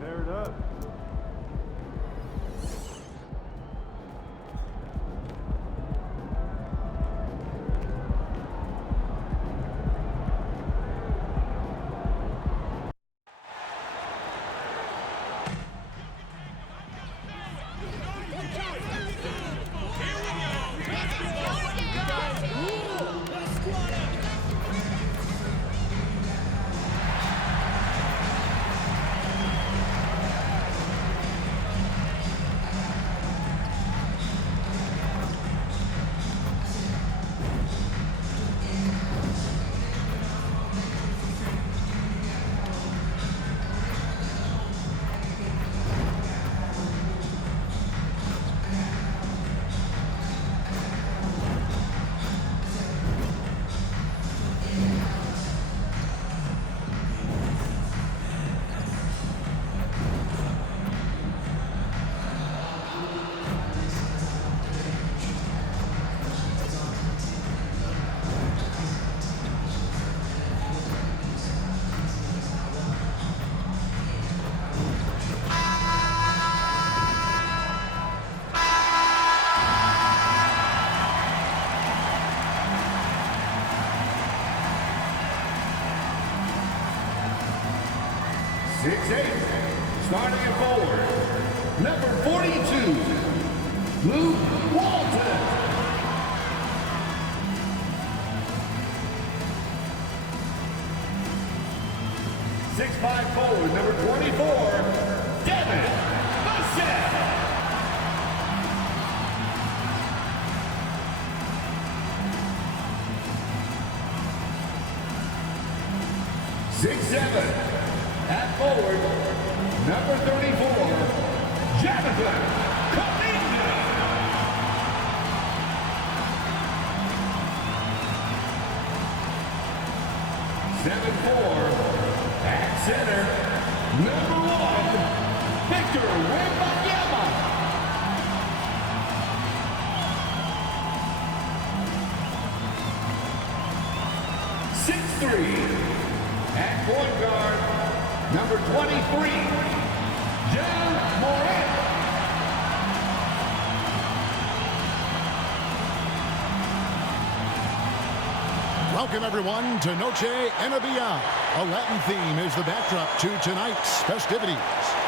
Paired up. Starting at forward, number 42, Luke Walton. 6'5" forward, number 24, Devin Bassett. 6'7", at forward, number 34, Jonathan Kaminga. 7'4", at center, number 1, Victor Wembanyama. 6'3", at point guard, number 23, John Morant. Welcome, everyone, to Noche NBA. A Latin theme is the backdrop to tonight's festivities.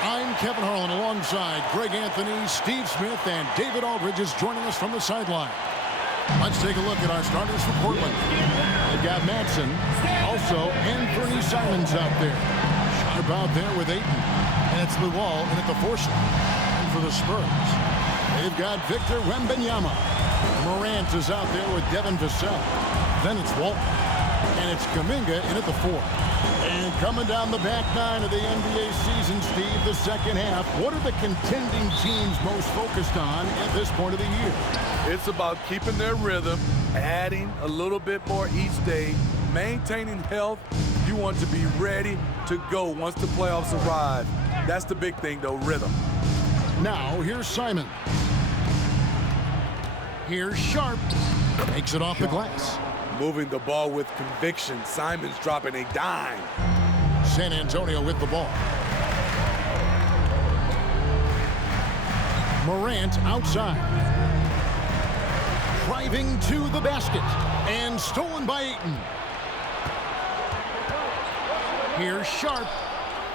I'm Kevin Harlan alongside Greg Anthony, Steve Smith, and David Aldridge is joining us from the sideline. Let's take a look at our starters for Portland. They've got Madsen, also Anthony Simons out there. Sharp out there with Ayton. And it's Luol in at the foursome. And for the Spurs, they've got Victor Wembanyama. Morant is out there with Devin Vassell. Then it's Walton. And it's Kaminga in at the four. And coming down the back nine of the NBA season, Steve, the second half, what are the contending teams most focused on at this point of the year? It's about keeping their rhythm, adding a little bit more each day, maintaining health. You want to be ready to go once the playoffs arrive. That's the big thing, though, rhythm. Now, here's Simon. Here's Sharp. Makes it off the glass. Moving the ball with conviction. Simon's dropping a dime. San Antonio with the ball. Morant outside. Driving to the basket. And stolen by Ayton. Here's Sharp.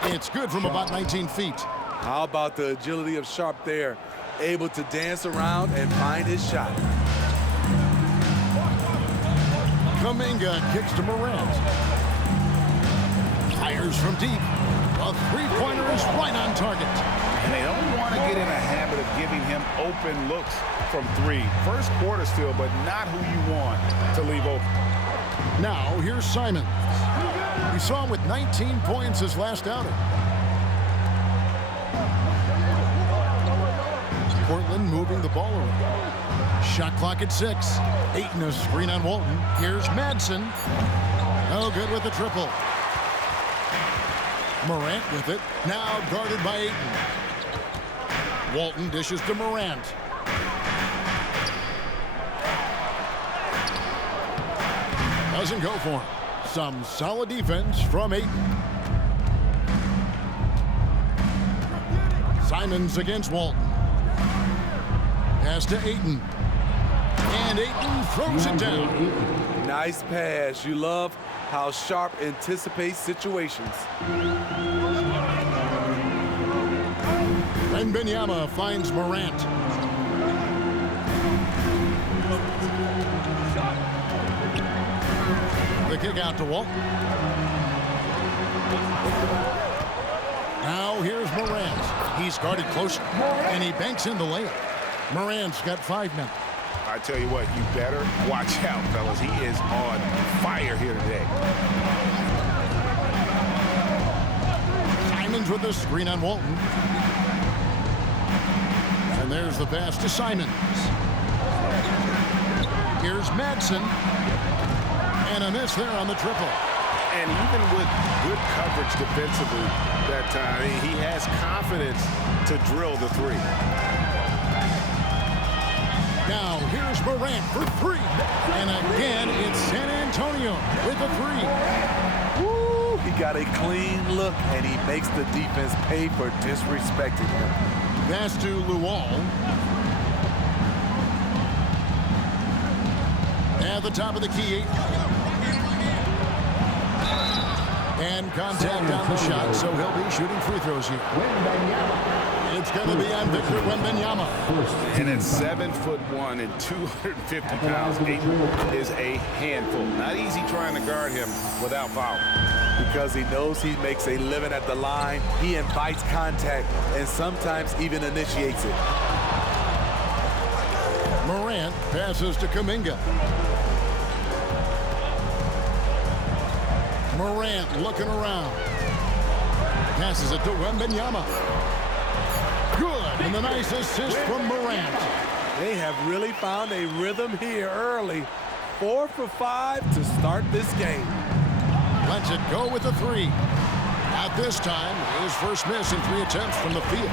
It's good from about 19 feet. How about the agility of Sharp there? Able to dance around and find his shot. Kaminga kicks to Morant. Fires from deep. A three-pointer is right on target. And they don't want to get in a habit of giving him open looks from three. First quarter still, but not who you want to leave open. Now, here's Simon. We saw him with 19 points his last outing. Portland moving the ball around. Shot clock at 6. Ayton a screen on Walton. Here's Madsen. No good with the triple. Morant with it. Now guarded by Ayton. Walton dishes to Morant. Doesn't go for him. Some solid defense from Ayton. Simons against Walton. Pass to Ayton. And Ayton throws it down. Nice pass. You love how Sharp anticipates situations. Wembanyama finds Morant. The kick out to Walton. Now here's Morant. He's guarded closer, and he banks in the layup. Morant's got 5 men. I tell you what, you better watch out, fellas. He is on fire here today. Simons with the screen on Walton. And there's the pass to Simons. Here's Madsen. And a miss there on the triple. And even with good coverage defensively that time, he has confidence to drill the three. Now here's Morant for 3. And again, it's San Antonio with a 3. Woo! He got a clean look, and he makes the defense pay for disrespecting him. Pass to Luol. At the top of the key. And contact on the shot, so he'll be shooting free throws here. It's going to be on Victor Wembanyama. And at 7'1" and 250 pounds, Ayton is a handful. Not easy trying to guard him without foul. Because he knows he makes a living at the line, he invites contact and sometimes even initiates it. Morant passes to Kuminga. Morant looking around. Passes it to Wembanyama. Good, and a nice assist from Morant. They have really found a rhythm here early. 4 for 5 to start this game. Lets it go with a 3. At this time, his first miss in 3 attempts from the field.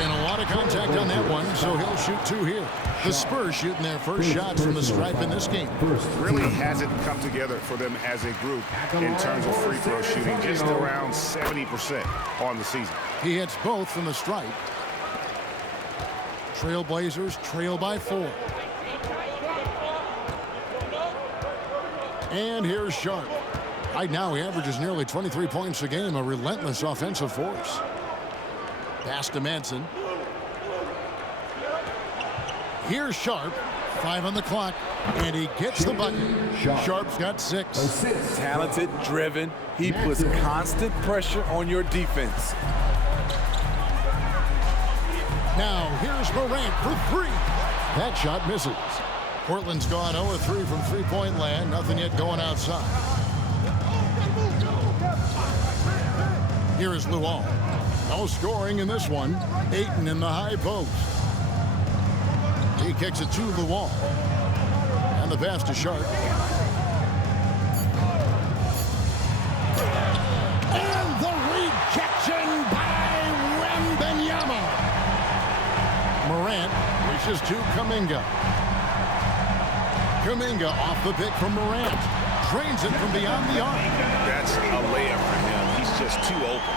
And a lot of contact on that one, so he'll shoot 2 here. The Spurs shooting their first shots from the stripe in this game. Really hasn't come together for them as a group in terms of free throw shooting, just around 70% on the season. He hits both from the stripe. Trailblazers trail by 4. And here's Sharp. Right now he averages nearly 23 points a game, a relentless offensive force. Pass to Madsen. Here's Sharp. 5 on the clock. And he gets the bucket. Sharp's got 6. Talented, driven. He puts constant pressure on your defense. Now here's Morant for 3. That shot misses. Portland's gone 0-3 from three-point land. Nothing yet going outside. Here is Luol. No scoring in this one. Ayton in the high post. He kicks it to Luol. And the pass to Sharp. And the rejection by Wembanyama. Morant reaches to Kuminga. Kuminga off the pick from Morant. Drains it from beyond the arc. That's a layup for him. He's just too open.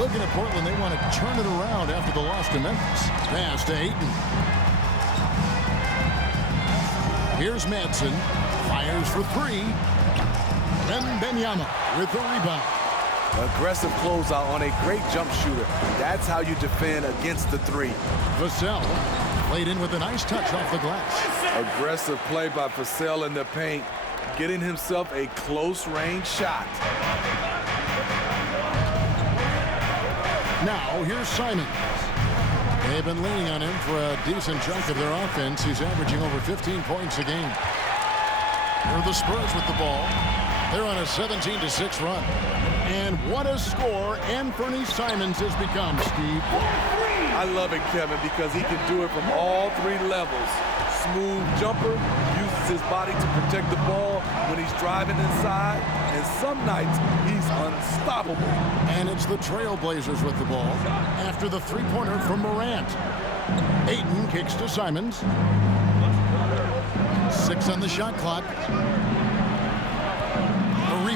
Looking at Portland, they want to turn it around after the loss to Memphis. Pass to Ayton. Here's Madsen. Fires for 3. Wembanyama with the rebound. Aggressive closeout on a great jump shooter. That's how you defend against the 3. Vassell played in with a nice touch off the glass. Aggressive play by Vassell in the paint, getting himself a close-range shot. Now here's Simons. They've been leaning on him for a decent chunk of their offense. He's averaging over 15 points a game. Here are the Spurs with the ball. They're on a 17-6 run. And what a score Anthony Simons has become, Steve. I love it, Kevin, because he can do it from all 3 levels. Smooth jumper, uses his body to protect the ball when he's driving inside, and some nights he's unstoppable. And it's the Trailblazers with the ball after the 3-pointer from Morant. Ayton kicks to Simons. 6 on the shot clock.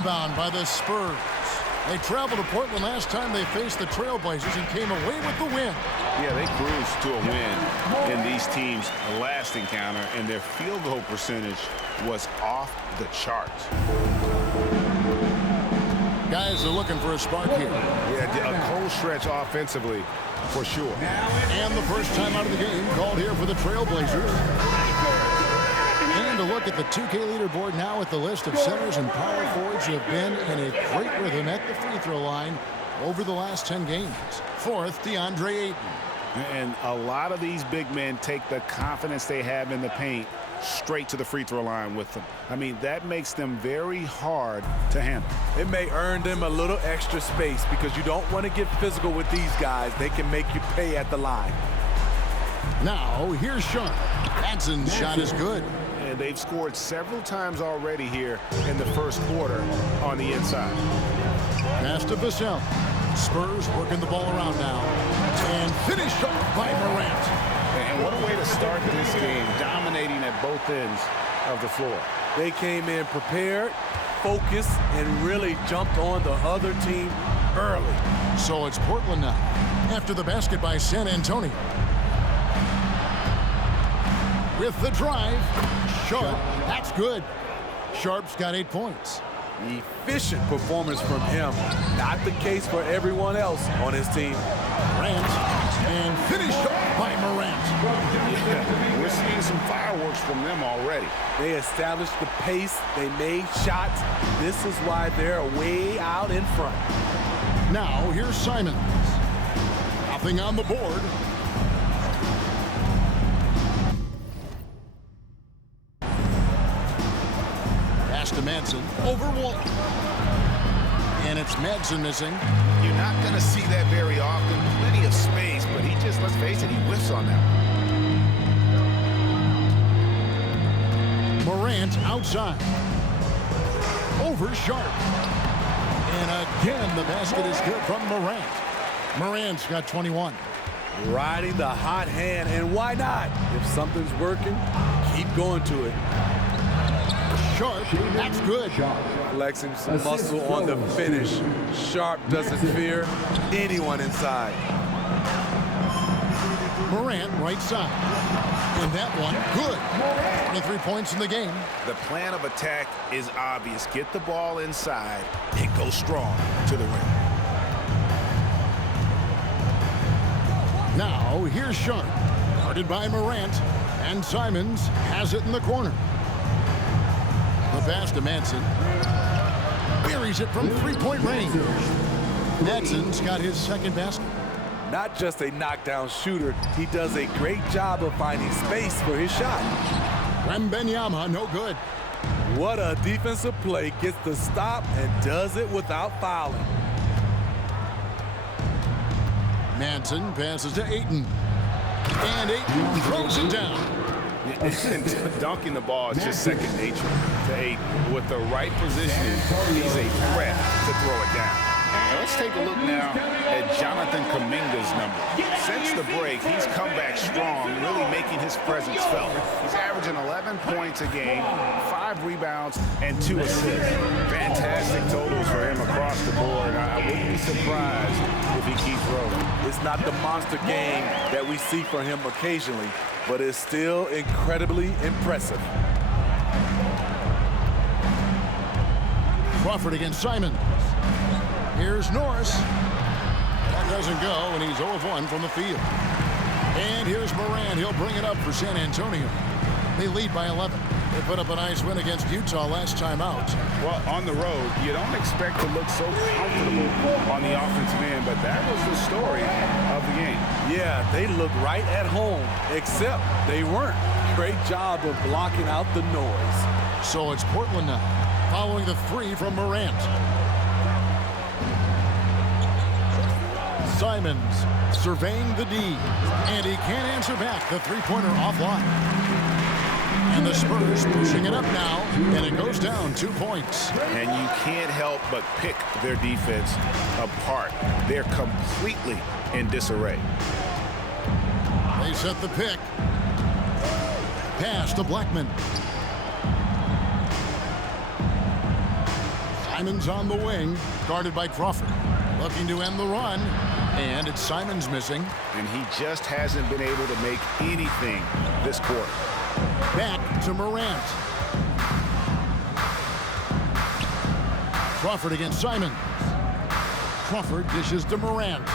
rebound by the Spurs. They traveled to Portland last time they faced the Trailblazers and came away with the win. Yeah, they cruised to a win in these teams' last encounter, and their field goal percentage was off the charts. Guys are looking for a spark here. Yeah, a cold stretch offensively, for sure. And the first time out of the game called here for the Trailblazers. And a look at the 2K leaderboard now with the list of centers and power forwards who have been in a great rhythm at the free throw line over the last 10 games. Fourth, DeAndre Ayton. And a lot of these big men take the confidence they have in the paint straight to the free throw line with them. I mean, that makes them very hard to handle. It may earn them a little extra space because you don't want to get physical with these guys. They can make you pay at the line. Now, here's Sharp. Madson's shot is good. And they've scored several times already here in the first quarter on the inside. Pass to Vassell. Spurs working the ball around now. And finished off by Morant. And what a way to start this game, dominating at both ends of the floor. They came in prepared, focused, and really jumped on the other team early. So it's Portland now, after the basket by San Antonio. With the drive, Sharp, that's good. Sharp's got 8 points. Efficient performance from him. Not the case for everyone else on his team. Morant, and finished off by Morant. Yeah, we're seeing some fireworks from them already. They established the pace. They made shots. This is why they're way out in front. Now, here's Simons. Nothing on the board. Pass to Madsen. Over one. And it's Madsen missing. You're not going to see that very often. Plenty of space, but he just, let's face it, he whiffs on that one. Morant outside. Over Sharp. And again, the basket is good from Morant. Morant's got 21. Riding the hot hand, and why not? If something's working, keep going to it. Sharp, that's good. Flexing some muscle on the finish. Sharp doesn't fear anyone inside. Morant right side. And that one, good. 23 points in the game. The plan of attack is obvious. Get the ball inside and go strong to the rim. Now, here's Sharp. Guarded by Morant. And Simons has it in the corner. The pass to Madsen. Buries it from three-point range. Madsen's got his second basket. Not just a knockdown shooter, he does a great job of finding space for his shot. Wembanyama, no good. What a defensive play. Gets the stop and does it without fouling. Madsen passes to Ayton. And Ayton throws it down. Dunking the ball is just second nature to Ayton. With the right positioning, he's a threat to throw it down. Now let's take a look now at Jonathan Kuminga's number. Since the break, he's come back strong, really making his presence felt. He's averaging 11 points a game, 5 rebounds, and 2 assists. Fantastic totals for him across the board. I wouldn't be surprised if he keeps rolling. It's not the monster game that we see from him occasionally, but it's still incredibly impressive. Crawford against Simons. Here's Norris. That doesn't go, and he's 0 of 1 from the field. And here's Morant. He'll bring it up for San Antonio. They lead by 11. They put up a nice win against Utah last time out. Well, on the road, you don't expect to look so comfortable on the offensive end, but that was the story of the game. Yeah, they look right at home, except they weren't. Great job of blocking out the noise. So it's Portland now, following the 3 from Morant. Simons surveying the D, and he can't answer back. The three-pointer offline. And the Spurs pushing it up now, and it goes down 2 points. And you can't help but pick their defense apart. They're completely in disarray. They set the pick. Pass to Blackman. Simon's on the wing, guarded by Crawford. Looking to end the run, and it's Simon's missing. And he just hasn't been able to make anything this quarter. Back to Morant. Crawford against Simon. Crawford dishes to Morant.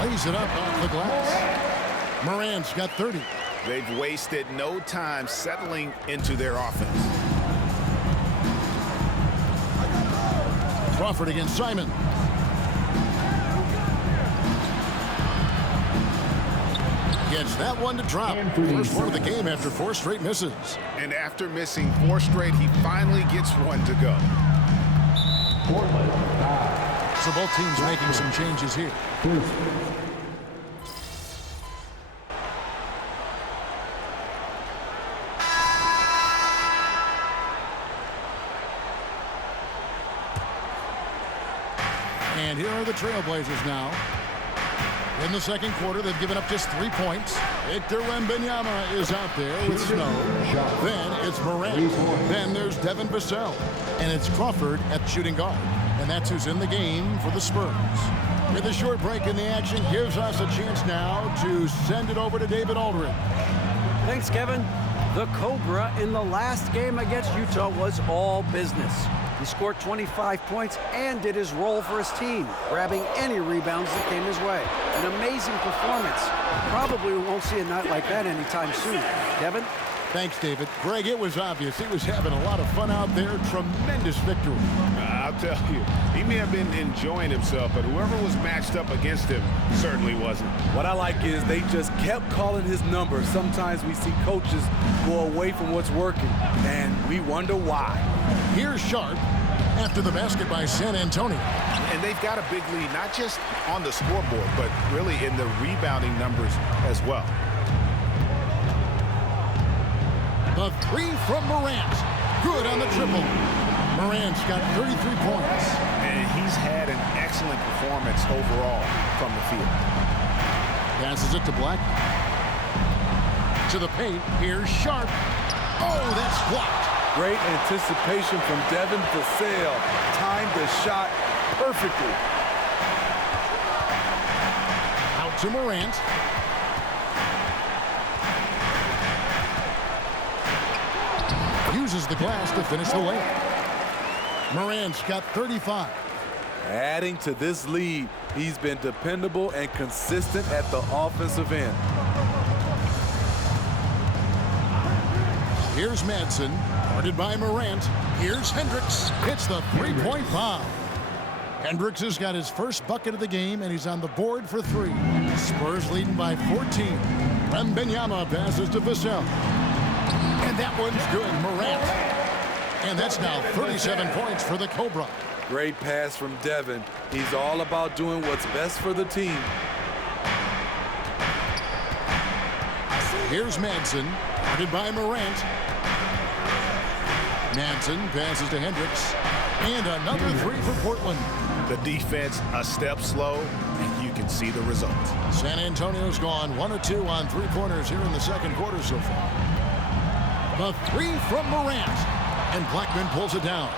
Lays it up off the glass. Morant's got 30. They've wasted no time settling into their offense. Crawford against Simon. Gets that one to drop. First one of the game after 4 straight misses. And after missing 4 straight, he finally gets one to go. So both teams making some changes here. And here are the Trailblazers now. In the second quarter, they've given up just 3 points. Victor Wembanyama is out there with Snow. Then it's Morant. Then there's Devin Vassell. And it's Crawford at shooting guard. And that's who's in the game for the Spurs. With a short break in the action, gives us a chance now to send it over to David Aldridge. Thanks, Kevin. The Cobra in the last game against Utah was all business. He scored 25 points and did his role for his team, grabbing any rebounds that came his way. An amazing performance. Probably we won't see a night like that anytime soon. Kevin? Thanks, David. Greg, it was obvious. He was having a lot of fun out there. Tremendous victory. I'll tell you, he may have been enjoying himself, but whoever was matched up against him certainly wasn't. What I like is they just kept calling his number. Sometimes we see coaches go away from what's working, and we wonder why. Here's Sharp after the basket by San Antonio. And they've got a big lead, not just on the scoreboard, but really in the rebounding numbers as well. A 3 from Morant. Good on the triple. Morant's got 33 points. And he's had an excellent performance overall from the field. Passes it to Black. To the paint. Here's Sharp. Oh, that's blocked. Great anticipation from Devin Vassell. Timed the shot perfectly. Out to Morant. Uses the glass to finish the layup. Morant's got 35. Adding to this lead, he's been dependable and consistent at the offensive end. Here's Madsen, guarded by Morant. Here's Hendricks. Hits the three-point bomb. Hendricks has got his first bucket of the game, and he's on the board for 3. Spurs leading by 14. Wembanyama passes to Vassell. And that one's good, Morant. And that's now 37 points for the Cobra. Great pass from Devin. He's all about doing what's best for the team. Here's Madsen, guarded by Morant. Madsen passes to Hendricks. And another 3 for Portland. The defense a step slow, and you can see the result. San Antonio's gone 1 of 2 on 3-pointers here in the second quarter so far. The 3 from Morant. And Blackman pulls it down.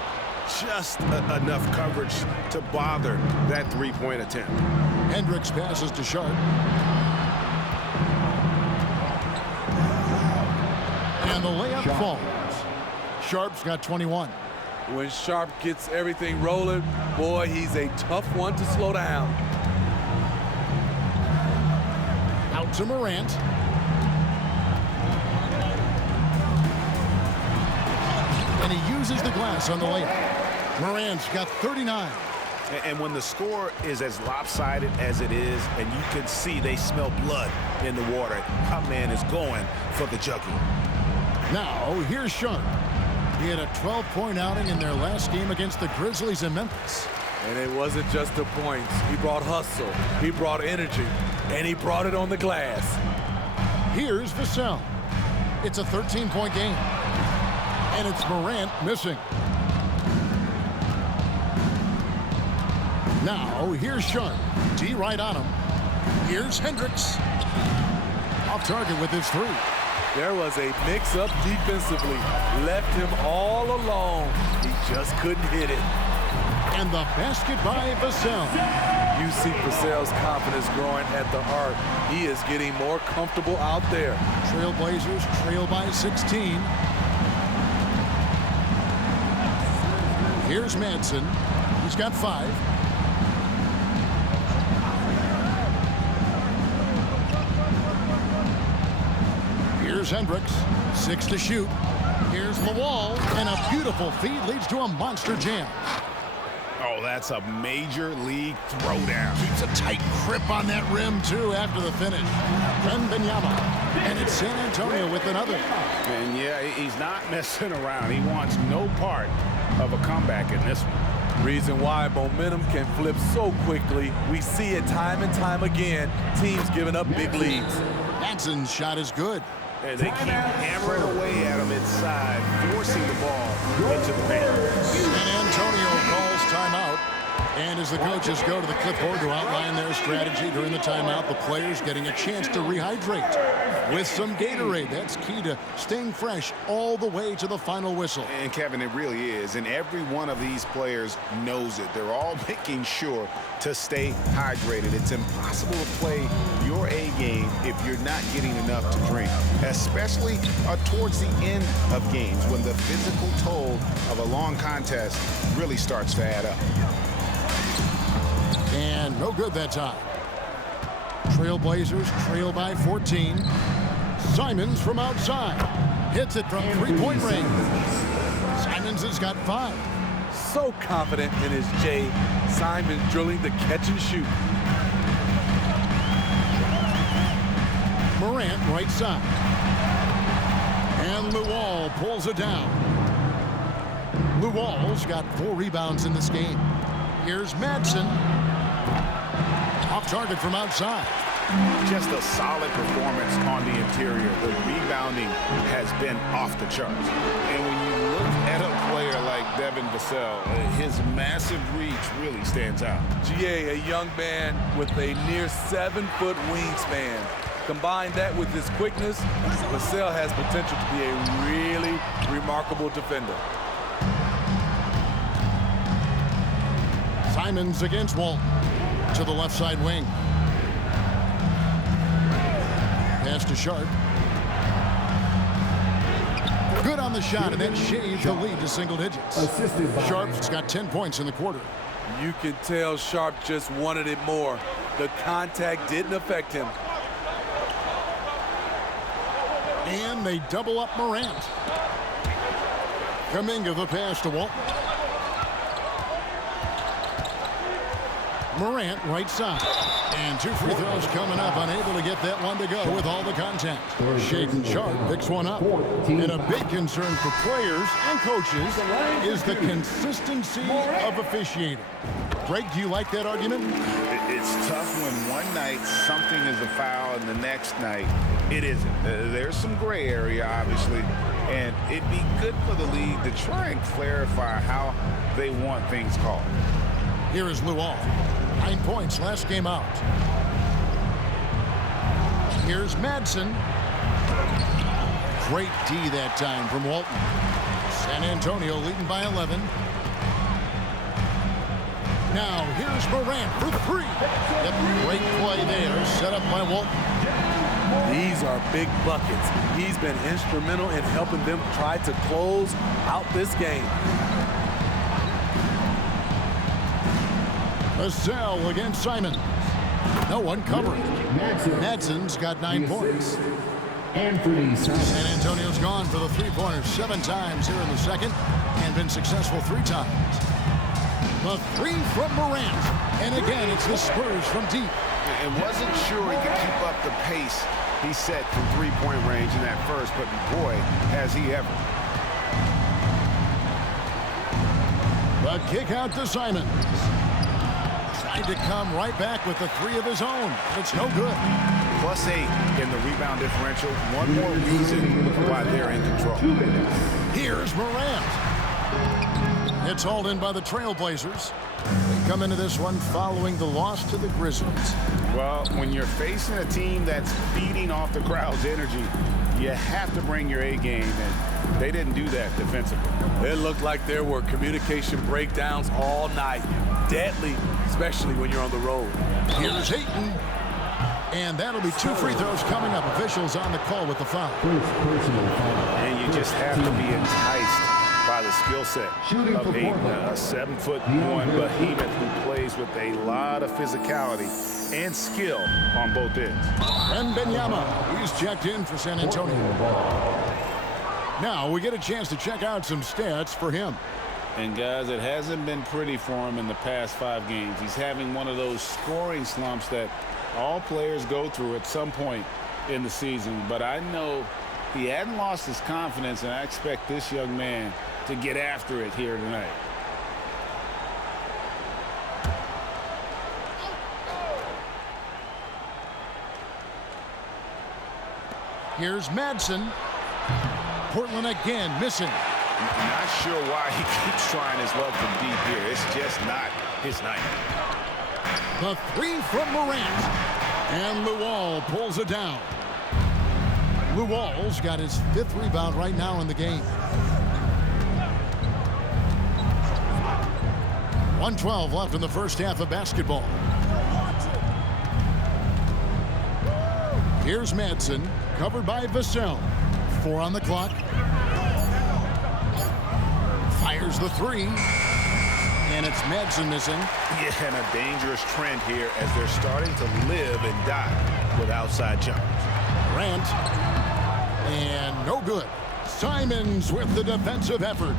Just enough coverage to bother that 3-point attempt. Hendricks passes to Sharp. And the layup falls. Sharp's got 21. When Sharp gets everything rolling, boy, he's a tough one to slow down. Out to Morant. And he uses the glass on the layup. Morant's got 39. And when the score is as lopsided as it is, and you can see they smell blood in the water, our man is going for the jugular. Now, here's Sharp. He had a 12-point outing in their last game against the Grizzlies in Memphis. And it wasn't just the points. He brought hustle, he brought energy, and he brought it on the glass. Here's Vassell. It's a 13-point game. And it's Morant missing. Now, here's Sharp. D right on him. Here's Hendricks. Off target with his 3. There was a mix-up defensively. Left him all alone. He just couldn't hit it. And the basket by Vassell. You see Vassell's confidence growing at the arc. He is getting more comfortable out there. Trailblazers trail by 16. Here's Madsen. He's got 5. Here's Hendricks. 6 to shoot. Here's Lawal. And a beautiful feed leads to a monster jam. Oh, that's a major league throwdown. Keeps a tight grip on that rim, too, after the finish. Wembanyama. And it's San Antonio with another. And yeah, he's not messing around. He wants no part of a comeback in this one. Reason why momentum can flip so quickly. We see it time and time again. Teams giving up big leads. Madsen's shot is good. And they keep hammering away at him inside, forcing the ball into the paint. San Antonio calls timeout. And as the coaches go to the clipboard to outline their strategy during the timeout, the players getting a chance to rehydrate with some Gatorade. That's key to staying fresh all the way to the final whistle. And Kevin, it really is. And every one of these players knows it. They're all making sure to stay hydrated. It's impossible to play your A game if you're not getting enough to drink, especially towards the end of games when the physical toll of a long contest really starts to add up. And no good that time. Trailblazers trail by 14. Simons from outside. Hits it from three-point range. Simons has got 5. So confident in his J. Simons drilling the catch and shoot. Morant right side. And Lawal pulls it down. Lawal's got 4 rebounds in this game. Here's Madsen. Off target from outside. Just a solid performance on the interior. The rebounding has been off the charts. And when you look at a player like Devin Vassell, his massive reach really stands out. GA, a young man with a near 7-foot wingspan. Combine that with his quickness, Vassell has potential to be a really remarkable defender. Simons against Walton. To the left side wing. Pass to Sharp. Good on the shot, and that shaves the lead to single digits. Sharp's got 10 points in the quarter. You can tell Sharp just wanted it more. The contact didn't affect him. And they double up Morant. Kuminga the pass to Walton. Morant right side. And 2 free throws coming up, unable to get that one to go with all the contact. Shaden Sharp picks one up. And a big concern for players and coaches is the consistency of officiating. Greg, do you like that argument? It's tough when one night something is a foul and the next night it isn't. There's some gray area, obviously, and it'd be good for the league to try and clarify how they want things called. Here is Lawal. 9 points last game out. Here's Madsen. Great D that time from Walton. San Antonio leading by 11. Now here's Morant for 3. Yep, great play there, set up by Walton. These are big buckets. He's been instrumental in helping them try to close out this game. Vassell against Simon. No one covering. Madsen's got 9 points. San Antonio's gone for the three-pointers 7 times here in the second and been successful 3 times. The 3 from Morant. And again, it's the Spurs from deep. And wasn't sure he could keep up the pace he set from three-point range in that first, but boy, has he ever. The kick out to Simon. Tried to come right back with the 3 of his own. It's no good. +8 in the rebound differential. One more reason why they're in control. Here's Morant. It's hauled in by the Trailblazers. They come into this one following the loss to the Grizzlies. Well, when you're facing a team that's feeding off the crowd's energy, You have to bring your A game, and they didn't do that defensively. It looked like there were communication breakdowns all night. Deadly, especially when you're on the road. Here's Ayton. And that'll be 2 free throws coming up. Officials on the call with the foul. And you just have to be enticed by the skill set of Ayton, a 7'1" behemoth who plays with a lot of physicality and skill on both ends. Wembanyama, he's checked in for San Antonio. Now we get a chance to check out some stats for him. And guys, it hasn't been pretty for him in the past 5 games. He's having one of those scoring slumps that all players go through at some point in the season. But I know he hadn't lost his confidence, and I expect this young man to get after it here tonight. Here's Madsen. Portland again missing. I'm not sure why he keeps trying his luck from deep here. It's just not his night. The 3 from Morant. And Luol pulls it down. Luol's got his 5th rebound right now in the game. 1:12 left in the first half of basketball. Here's Madsen, covered by Vassell. 4 on the clock. Fires the 3. And it's Madsen missing. Yeah, and a dangerous trend here as they're starting to live and die with outside jumpers. Grant. And no good. Simons with the defensive effort.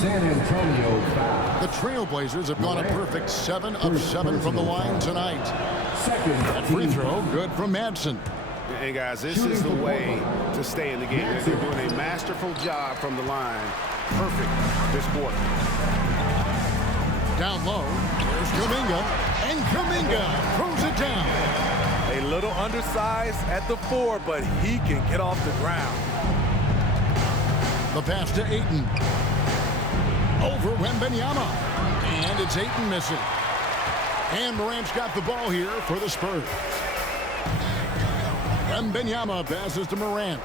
San Antonio foul. The Trailblazers have gone a perfect 7 of 7 from the line tonight. That free throw good from Madsen. Hey guys, this is the way to stay in the game. They're doing a masterful job from the line. Perfect this quarter. Down low, there's Kuminga, and Kuminga throws it down. A little undersized at the 4, but he can get off the ground. The pass to Ayton. Over Wembanyama. And it's Ayton missing. And Morant's got the ball here for the Spurs. Wembanyama passes to Morant.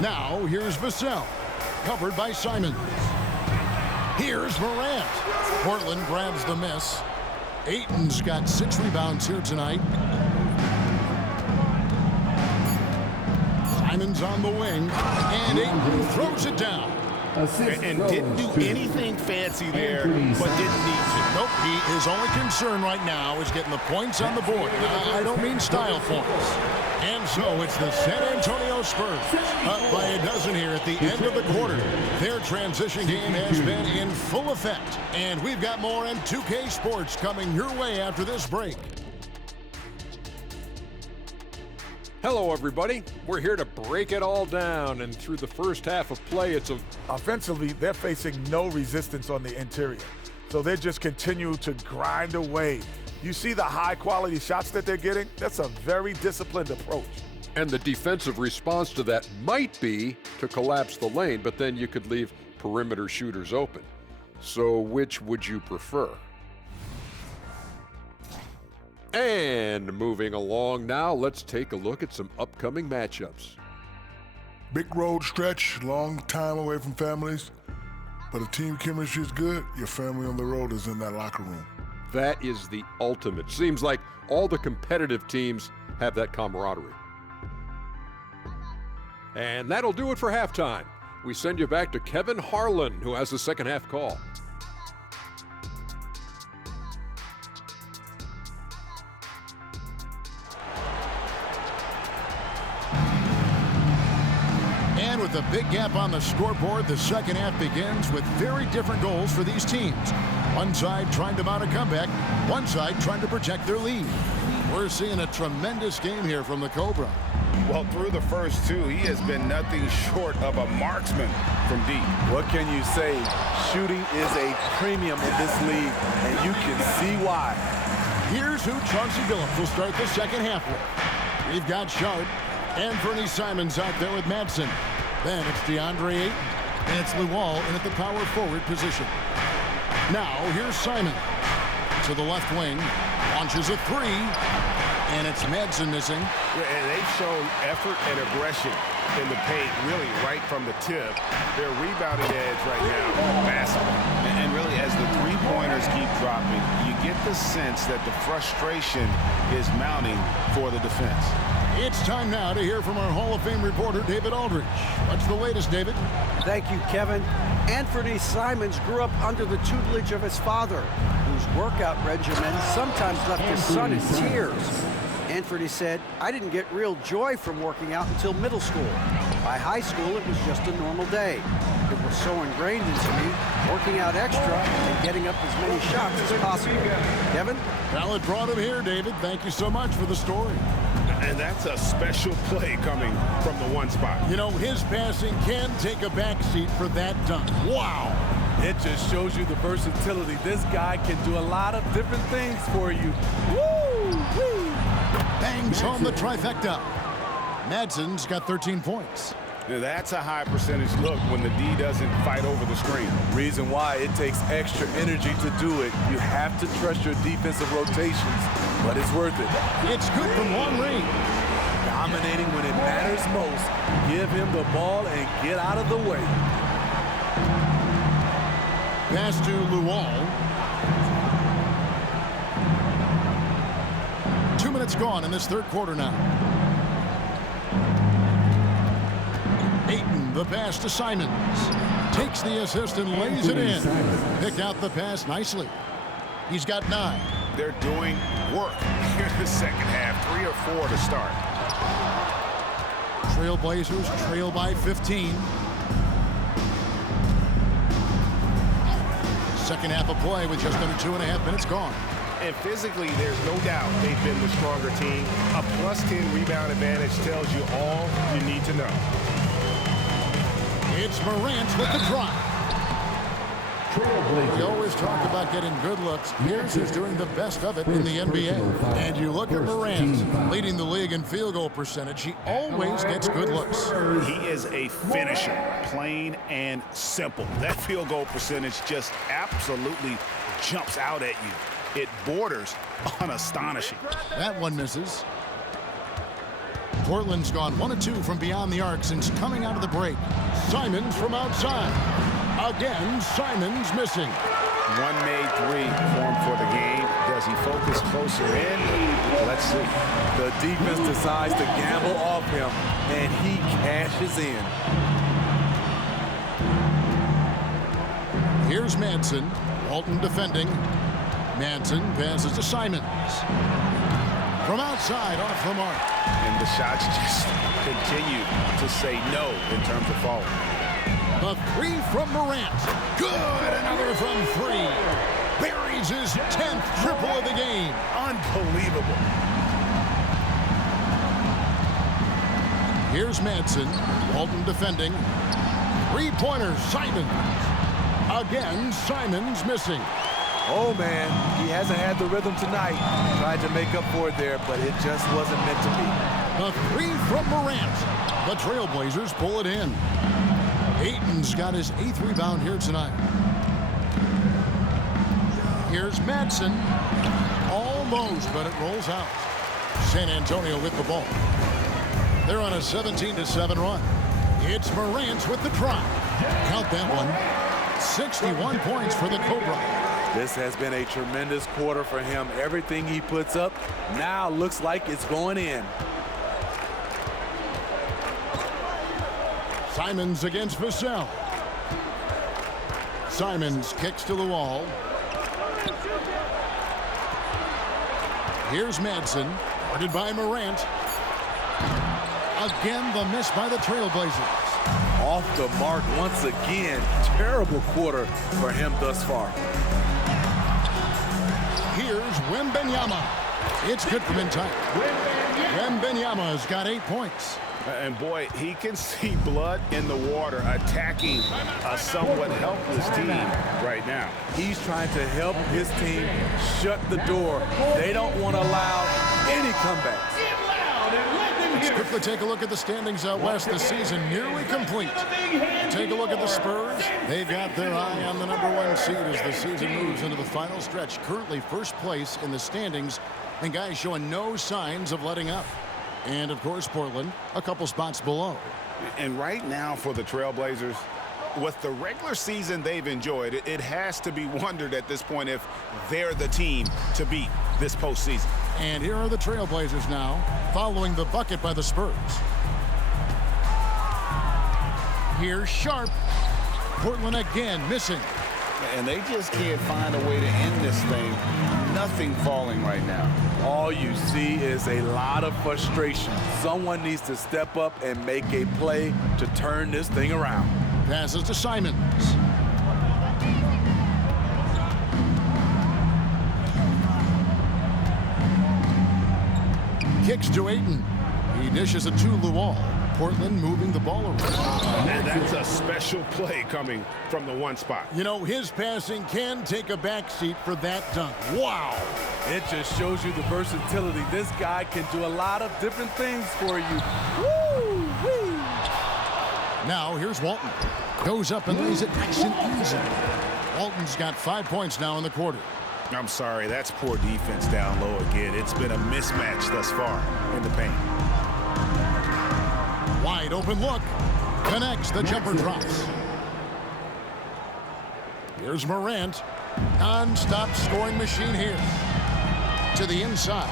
Now here's Vassell, covered by Simons. Here's Morant. Portland grabs the miss. Ayton's got 6 rebounds here tonight. Simons on the wing, and Ayton throws it down. And didn't do anything fancy there, but didn't need to. Nope, his only concern right now is getting the points on the board. I don't mean style points. And so it's the San Antonio Spurs up by a dozen here at the end of the quarter. Their transition game has been in full effect. And we've got more M2K Sports coming your way after this break. Hello, everybody. We're here to break it all down, and through the first half of play, Offensively, they're facing no resistance on the interior. So they just continue to grind away. You see the high-quality shots that they're getting? That's a very disciplined approach. and the defensive response to that might be to collapse the lane, but then you could leave perimeter shooters open. So which would you prefer? And moving along now, let's take a look at some upcoming matchups. Big road stretch, long time away from families, but if team chemistry is good, your family on the road is in that locker room. That is the ultimate. Seems like all the competitive teams have that camaraderie. And that'll do it for halftime. We send you back to Kevin Harlan, who has the second half call. And with a big gap on the scoreboard, the second half begins with very different goals for these teams. One side trying to mount a comeback, one side trying to protect their lead. We're seeing a tremendous game here from the Cobra. Well, through the first two, he has been nothing short of a marksman from deep. What can you say? Shooting is a premium in this league, and you can see why. Here's who Chauncey Billups will start the second half with. We've got Sharp and Bernie Simons out there with Madsen. Then it's DeAndre Ayton, and it's Luol in at the power forward position. Now here's Simon to the left wing, launches a three, And it's Madsen missing. Yeah, and they've shown effort and aggression in the paint, really right from the tip. Their rebounding edge right now, massive. And really, as the three-pointers keep dropping, you get the sense that the frustration is mounting for the defense. It's time now to hear from our Hall of Fame reporter, David Aldridge. What's the latest, David? Thank you, Kevin. Anthony Simons grew up under the tutelage of his father, whose workout regimen sometimes left his son in tears. Anthony said, "I didn't get real joy from working out until middle school. By high school, it was just a normal day. It was so ingrained into me, working out extra and getting up as many shots as possible." Kevin? Well, it brought him here, David. Thank you so much for the story. And that's a special play coming from the one spot. You know, his passing can take a backseat for that dunk. Wow. It just shows you the versatility. This guy can do a lot of different things for you. Woo! Woo! Bangs home the trifecta. Madsen's got 13 points. Now that's a high percentage look when the D doesn't fight over the screen. Reason why it takes extra energy to do it. You have to trust your defensive rotations, but it's worth it. It's good from long range. Dominating when it matters most. Give him the ball and get out of the way. Pass to Luol. 2 minutes gone in this third quarter now. Ayton, the pass to Simons. Takes the assist and lays it in. Picked out the pass nicely. He's got 9. They're doing work here in the second half. 3 or 4 to start. Trailblazers trail by 15. Second half of play with just under 2.5 minutes gone. And physically, there's no doubt they've been the stronger team. A +10 rebound advantage tells you all you need to know. It's Morant with the drive. We always talk about getting good looks. Here's who's doing the best of it in the NBA. And you look at Morant, leading the league in field goal percentage. He always gets good looks. He is a finisher, plain and simple. That field goal percentage just absolutely jumps out at you. It borders on astonishing. That one misses. Portland's gone 1 of 2 from beyond the arc since coming out of the break. Simons from outside. Again, Simons missing. One made 3 formed for the game. Does he focus closer in? Let's see. The defense decides to gamble off him, and he cashes in. Here's Madsen. Walton defending. Madsen passes to Simons. From outside, off the mark. And the shots just continue to say no in terms of falling. The 3 from Morant. Good. Another from 3. Buries his 10th triple of the game. Unbelievable. Here's Madsen. Walton defending. 3-pointer, Simons. Again, Simons missing. Oh, man, he hasn't had the rhythm tonight. Tried to make up for it there, but it just wasn't meant to be. The 3 from Morant. The Trailblazers pull it in. Ayton's got his 8th rebound here tonight. Here's Madsen. Almost, but it rolls out. San Antonio with the ball. They're on a 17-7 run. It's Morant with the drive. Count that one. 61 points for the Cobra. This has been a tremendous quarter for him. Everything he puts up now looks like it's going in. Simons against Vassell. Simons kicks to the wall. Here's Madsen, guarded by Morant. Again, the miss by the Trailblazers. Off the mark once again. Terrible quarter for him thus far. Here's Wembanyama. It's good from in time. Wembanyama's got 8 points. And boy, he can see blood in the water attacking a somewhat helpless team right now. He's trying to help his team shut the door. They don't want to allow any comebacks. Let's quickly take a look at the standings out west. The season nearly complete. Take a look at the Spurs. They've got their eye on the #1 seed as the season moves into the final stretch. Currently first place in the standings And guys showing no signs of letting up. And, of course, Portland a couple spots below. And right now for the Trailblazers, with the regular season they've enjoyed, it has to be wondered at this point if they're the team to beat this postseason. And here are the Trailblazers now, following the bucket by the Spurs. Here's Sharp. Portland again missing. And they just can't find a way to end this thing. Nothing falling right now. All you see is a lot of frustration. Someone needs to step up and make a play to turn this thing around. Passes to Simons. Kicks to Ayton. He dishes it to Luol. Portland moving the ball around. And that's a special play coming from the one spot. You know, his passing can take a backseat for that dunk. Wow. It just shows you the versatility. This guy can do a lot of different things for you. Woo-wee. Now here's Walton. Goes up and lays it nice and easy. Walton's got 5 points now in the quarter. I'm sorry, that's poor defense down low again. It's been a mismatch thus far in the paint. Wide open look. Connects. The jumper drops. Here's Morant. Non-stop scoring machine here. To the inside.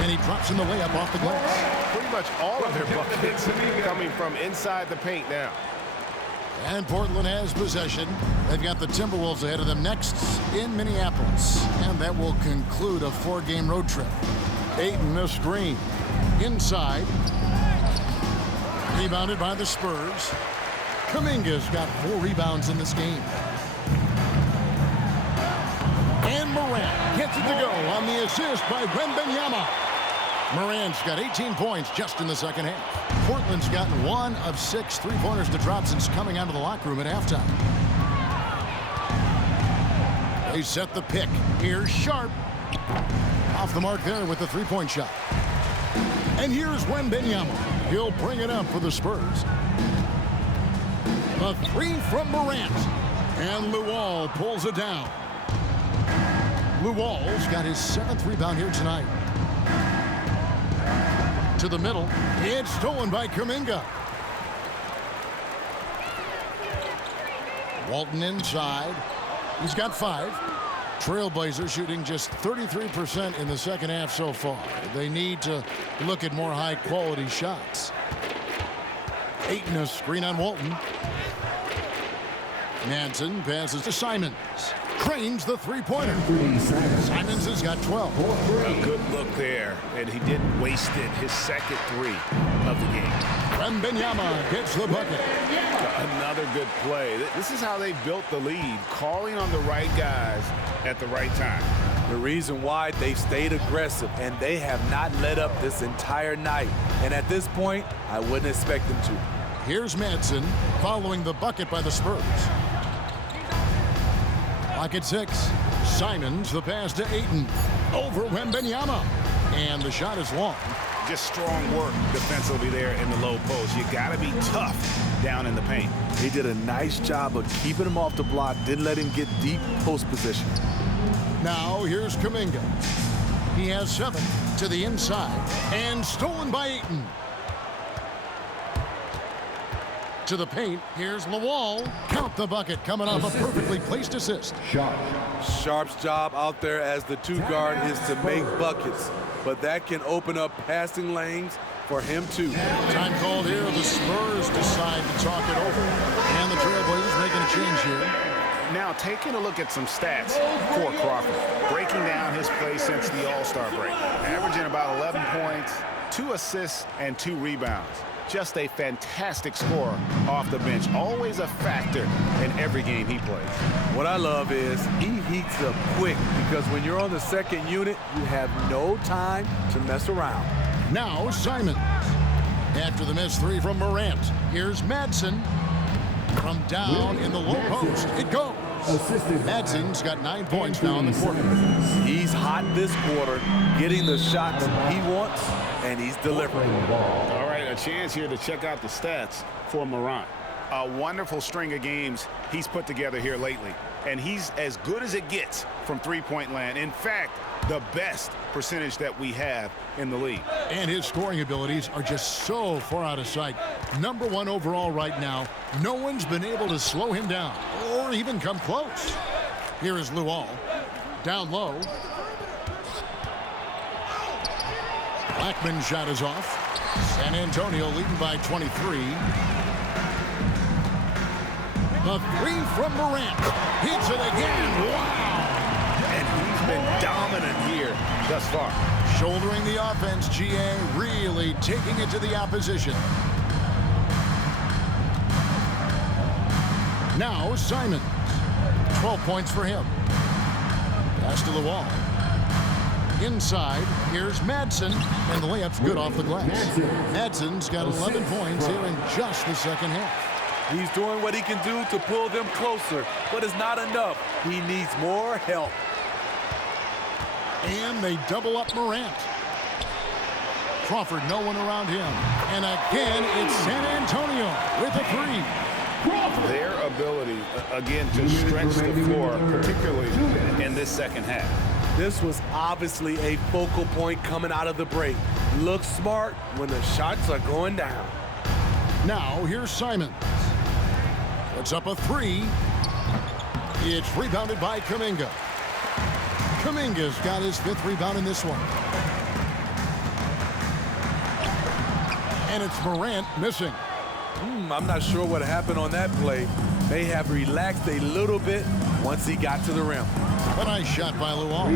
And he drops in the layup off the glass. Pretty much all of their buckets coming from inside the paint now. And Portland has possession. They've got the Timberwolves ahead of them next in Minneapolis. And that will conclude a 4-game road trip. Ayton a screen. Inside. Rebounded by the Spurs. Kuminga's got 4 rebounds in this game. And Morant gets it to go on the assist by Wembanyama. Morant's got 18 points just in the second half. Portland's gotten 1 of 6 3-pointers to drop since coming out of the locker room at halftime. They set the pick. Here's Sharp. Off the mark there with the 3-point shot. And here's Wembanyama. He'll bring it up for the Spurs. The 3 from Morant. And Luol pulls it down. Luol's got his 7th rebound here tonight. To the middle. It's stolen by Kuminga. Walton inside. He's got 5. Trailblazers shooting just 33% in the second half so far. They need to look at more high-quality shots. Ayton a screen on Walton. Nansen passes to Simons. Cranes the 3-pointer. Simons has got 12. A good look there, and he didn't waste it. His second 3 of the game. Wembanyama gets the bucket. Another good play. This is how they built the lead, calling on the right guys at the right time. The reason why they stayed aggressive, and they have not let up this entire night. And at this point, I wouldn't expect them to. Here's Madsen following the bucket by the Spurs. Lock at 6. Simons the pass to Ayton. Over Wembanyama. And the shot is long. Just strong work defensively there in the low post. You got to be tough down in the paint. He did a nice job of keeping him off the block, didn't let him get deep post position. Now here's Kuminga. He has 7 to the inside. And stolen by Ayton. To the paint. Here's Luol. Count the bucket coming off a perfectly placed assist. Sharp's job out there as the 2 guard is to make buckets, but that can open up passing lanes for him too. Time called here. The Spurs decide to talk it over. And the Trailblazers making a change here. Now taking a look at some stats for Crawford. Breaking down his play since the All-Star break. Averaging about 11 points, 2 assists, and 2 rebounds. Just a fantastic scorer off the bench. Always a factor in every game he plays. What I love is he heats up quick because when you're on the second unit, you have no time to mess around. Now Simons. After the missed 3 from Morant. Here's Madsen. From down in the low post. It goes. Madsen's got 9 points now in the quarter. He's hot this quarter, getting the shots he wants, and he's delivering. All right, a chance here to check out the stats for Morant. A wonderful string of games he's put together here lately. And he's as good as it gets from three-point land. In fact, the best percentage that we have in the league. And his scoring abilities are just so far out of sight. #1 overall right now. No one's been able to slow him down or even come close. Here is Luol. Down low. Blackman's shot is off. San Antonio leading by 23. The three from Morant. Hits it again. Wow. And he's been dominant here thus far. Shouldering the offense, GA, really taking it to the opposition. Now Simon. 12 points for him. Pass to the wall. Inside, here's Madsen, and the layup's good off the glass. Madsen's got 11 points here in just the second half. He's doing what he can do to pull them closer, but it's not enough. He needs more help. And they double up Morant. Crawford, no one around him. And again, it's San Antonio with a three. Their ability, again, to stretch the floor, particularly in this second half. This was obviously a focal point coming out of the break. Look smart when the shots are going down. Now, here's Simons. Puts up a three. It's rebounded by Kuminga. Kuminga's got his 5th rebound in this one. And it's Morant missing. I'm not sure what happened on that play. May have relaxed a little bit once he got to the rim. A nice shot by Luol.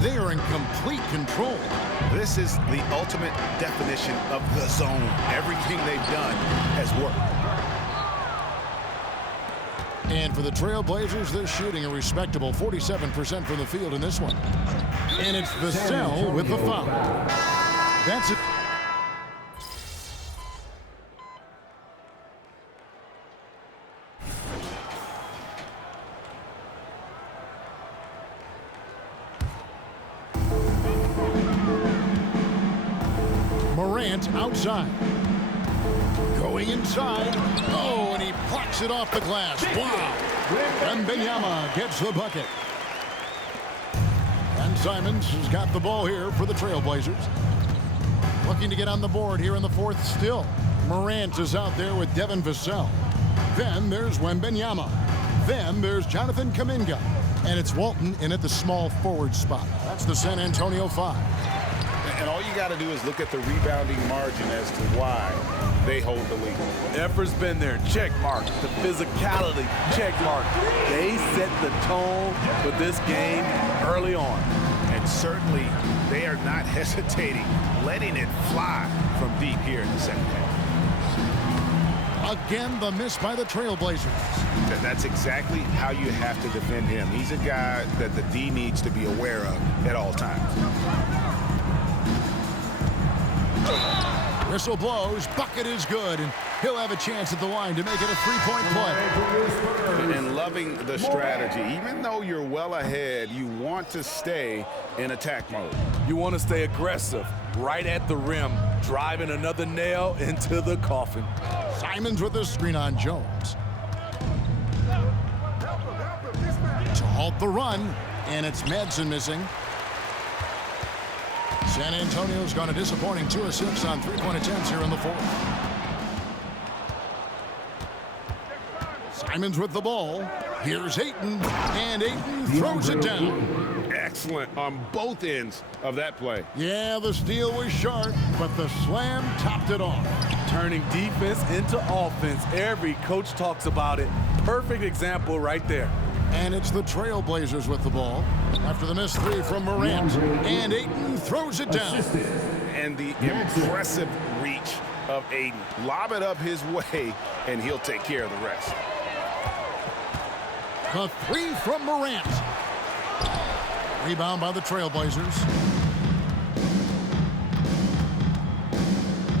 They are in complete control. This is the ultimate definition of the zone. Everything they've done has worked. And for the Trail Blazers, they're shooting a respectable 47% from the field in this one. And it's Vassell with the foul. That's it. Morant outside. Going inside. Oh, and he plucks it off the glass. Wow. Wembanyama gets the bucket. And Simons has got the ball here for the Trail Blazers. Looking to get on the board here in the 4th still. Morant is out there with Devin Vassell. Then there's Wembanyama. Then there's Jonathan Kuminga. And it's Walton in at the small forward spot. That's the San Antonio 5. And all you got to do is look at the rebounding margin as to why they hold the lead. Effort's been there, check mark. The physicality, check mark. They set the tone for this game early on. And certainly they are not hesitating, letting it fly from deep here in the second half. Again, the miss by the Trail Blazers. That's exactly how you have to defend him. He's a guy that the D needs to be aware of at all times. Whistle blows, bucket is good, and he'll have a chance at the line to make it a three-point play. And loving the strategy. Even though you're well ahead, you want to stay in attack mode. You want to stay aggressive, right at the rim, driving another nail into the coffin. Simons with the screen on Jones. To halt the run, and it's Madsen missing. San Antonio's gone a disappointing 2 of 6 on three-point attempts here in the 4th. Simons with the ball. Here's Ayton, and Ayton throws it down. Excellent on both ends of that play. Yeah, the steal was sharp, but the slam topped it off. Turning defense into offense. Every coach talks about it. Perfect example right there. And it's the Trail Blazers with the ball. After the missed three from Morant. And Ayton throws it down. And the impressive reach of Ayton. Lob it up his way, and he'll take care of the rest. The three from Morant. Rebound by the Trail Blazers.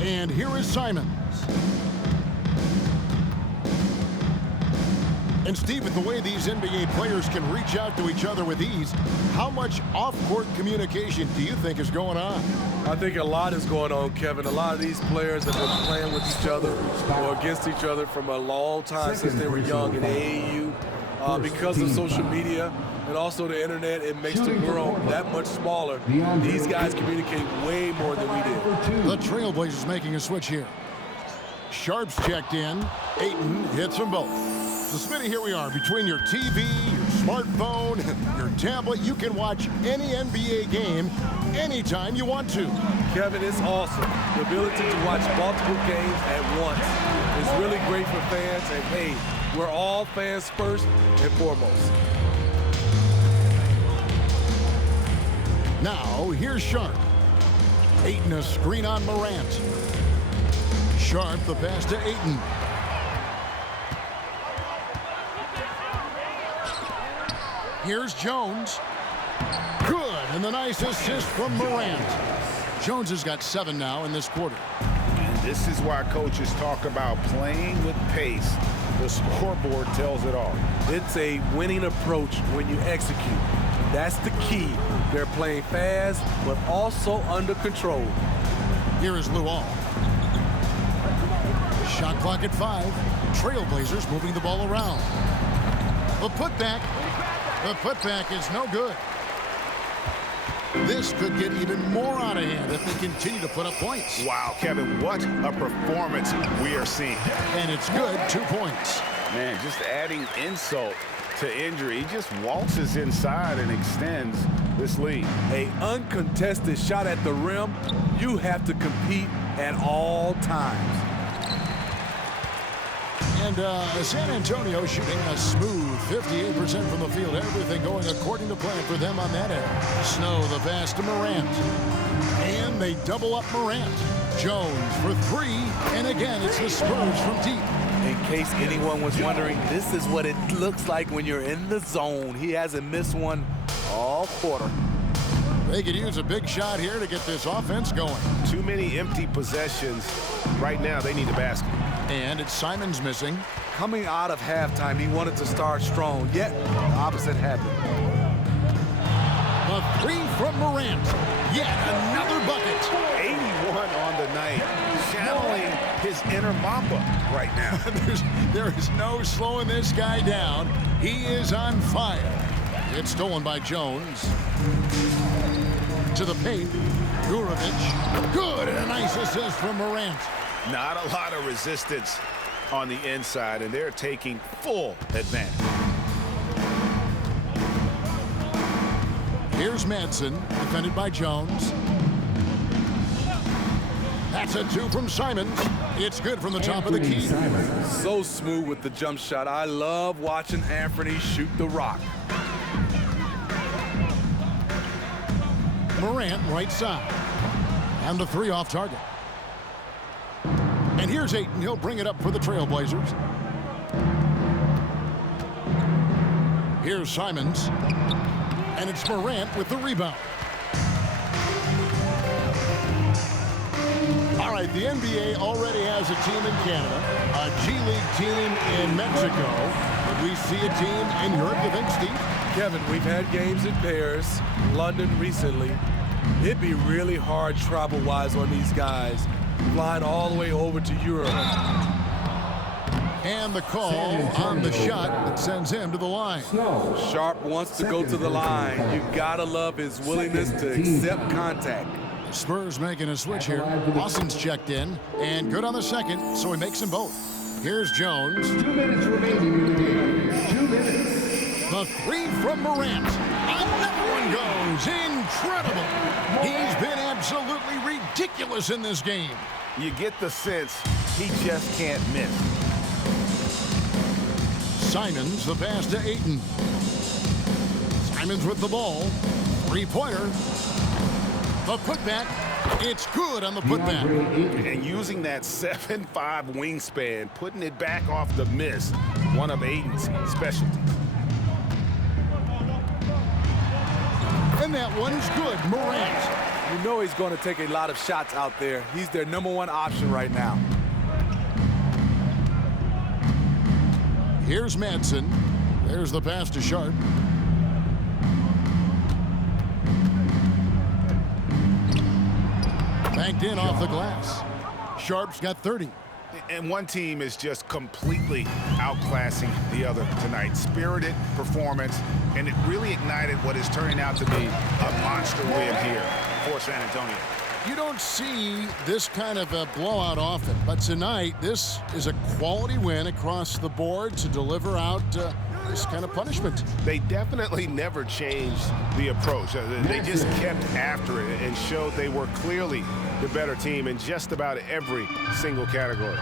And here is Simons. And Steve, with the way these NBA players can reach out to each other with ease, how much off-court communication do you think is going on? I think a lot is going on, Kevin. A lot of these players have been playing with each other or against each other from a long time since they were young in AAU. Because of social media and also the internet, it makes the world that much smaller. These guys communicate way more than we did. The Trailblazers making a switch here. Sharp's checked in. Ayton hits them both. So, Smitty, here we are. Between your TV, your smartphone, your tablet, you can watch any NBA game anytime you want to. Kevin, it's awesome. The ability to watch multiple games at once is really great for fans. And, hey, we're all fans first and foremost. Now, here's Sharp. Ayton a screen on Morant. Sharp the pass to Ayton. Here's Jones. Good, and the nice assist from Morant. Jones has got 7 now in this quarter. And this is why coaches talk about playing with pace. The scoreboard tells it all. It's a winning approach when you execute. That's the key. They're playing fast, but also under control. Here is Luol. Shot clock at 5. Trailblazers moving the ball around. The putback. The putback is no good. This could get even more out of hand if they continue to put up points. Wow, Kevin, what a performance we are seeing. And it's good, 2 points. Man, just adding insult to injury. He just waltzes inside and extends this lead. An uncontested shot at the rim, you have to compete at all times. And San Antonio shooting a smooth 58% from the field. Everything going according to plan for them on that end. Snow the pass to Morant. And they double up Morant. Jones for 3. And again, it's the Spurs from deep. In case anyone was wondering, this is what it looks like when you're in the zone. He hasn't missed one all quarter. They could use a big shot here to get this offense going. Too many empty possessions. Right now, they need a basket. And it's Simons missing. Coming out of halftime, he wanted to start strong, yet the opposite happened. A 3 from Morant. Yet another bucket. 81 on the night. Channeling his inner Mamba right now. There is no slowing this guy down. He is on fire. It's stolen by Jones. To the paint. Gurovic. Good, and a nice assist from Morant. Not a lot of resistance on the inside, and they're taking full advantage. Here's Madsen, defended by Jones. That's a 2 from Simons. It's good from the top of the key. So smooth with the jump shot. I love watching Anthony shoot the rock. Morant, right side. And the 3 off target. And here's Ayton. He'll bring it up for the Trailblazers. Here's Simons. And it's Morant with the rebound. All right, the NBA already has a team in Canada, a G League team in Mexico. But we see a team in Europe, you think, Steve? Kevin, we've had games in Paris, London recently. It'd be really hard travel-wise on these guys, flying all the way over to Europe. And the call on the shot that sends him to the line. Sharp wants to go to the line. You gotta love his willingness to accept contact. Spurs making a switch here. Austin's checked in, and good on the second, so he makes them both. Here's Jones. 2 minutes remaining in the game. 2 minutes. The 3 from Morant. Another one goes. Incredible. He's been absolutely ridiculous in this game. You get the sense he just can't miss. Simons, the pass to Ayton. Simons with the ball. 3-pointer. The putback. It's good on the putback. And using that 7'5" wingspan, putting it back off the miss, one of Ayton's specialties. And that one's good. Morant. You know he's going to take a lot of shots out there. He's their #1 option right now. Here's Madsen. There's the pass to Sharp. Banked in off the glass. Sharp's got 30. And one team is just completely outclassing the other tonight. Spirited performance, and it really ignited what is turning out to be a monster win here for San Antonio. You don't see this kind of a blowout often, but tonight this is a quality win across the board to deliver out this kind of punishment. They definitely never changed the approach. They just kept after it and showed they were clearly the better team in just about every single category.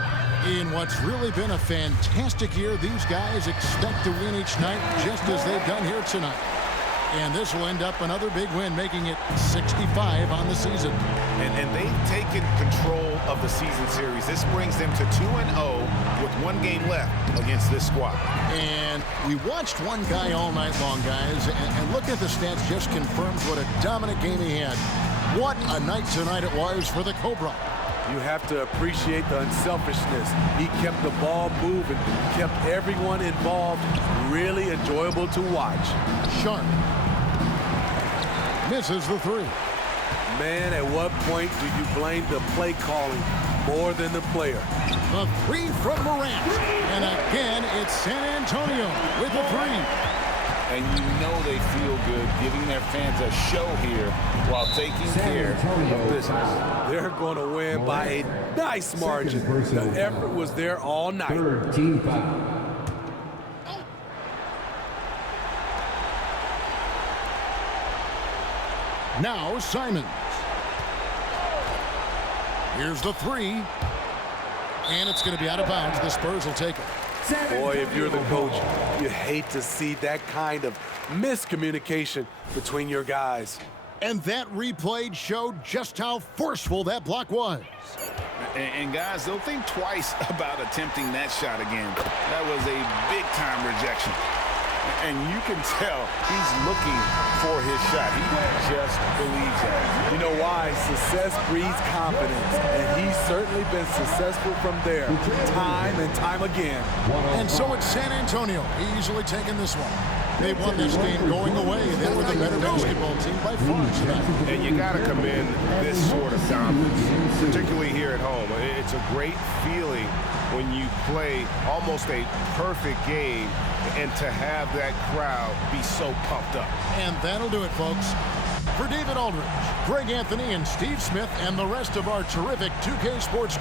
In what's really been a fantastic year, these guys expect to win each night just as they've done here tonight. And this will end up another big win, making it 65 on the season. And they've taken control of the season series. This brings them to 2-0 with one game left against this squad. And we watched one guy all night long, guys, and looking at the stats just confirms what a dominant game he had. What a night tonight it was for the Cobra. You have to appreciate the unselfishness. He kept the ball moving, kept everyone involved, really enjoyable to watch. Sharp misses the three. Man, at what point do you blame the play calling more than the player? The three from Morant. And again, it's San Antonio with the three. And you know they feel good giving their fans a show here while taking care of business. They're going to win by a nice margin. The effort was there all night. Third team foul. Now Simons. Here's the three. And it's going to be out of bounds. The Spurs will take it. Boy, if you're the coach, you hate to see that kind of miscommunication between your guys. And that replay showed just how forceful that block was. And guys, they'll think twice about attempting that shot again. That was a big-time rejection. And you can tell he's looking for his shot. He just believes that. You know why? Success breeds confidence, and he's certainly been successful from there, time and time again. And so it's San Antonio easily taking this one. They won this game going away. They were the better basketball team by far tonight. And you got to commend this sort of dominance, particularly here at home. It's a great feeling when you play almost a perfect game and to have that crowd be so pumped up. And that'll do it, folks. For David Aldridge, Greg Anthony, and Steve Smith, and the rest of our terrific 2K Sports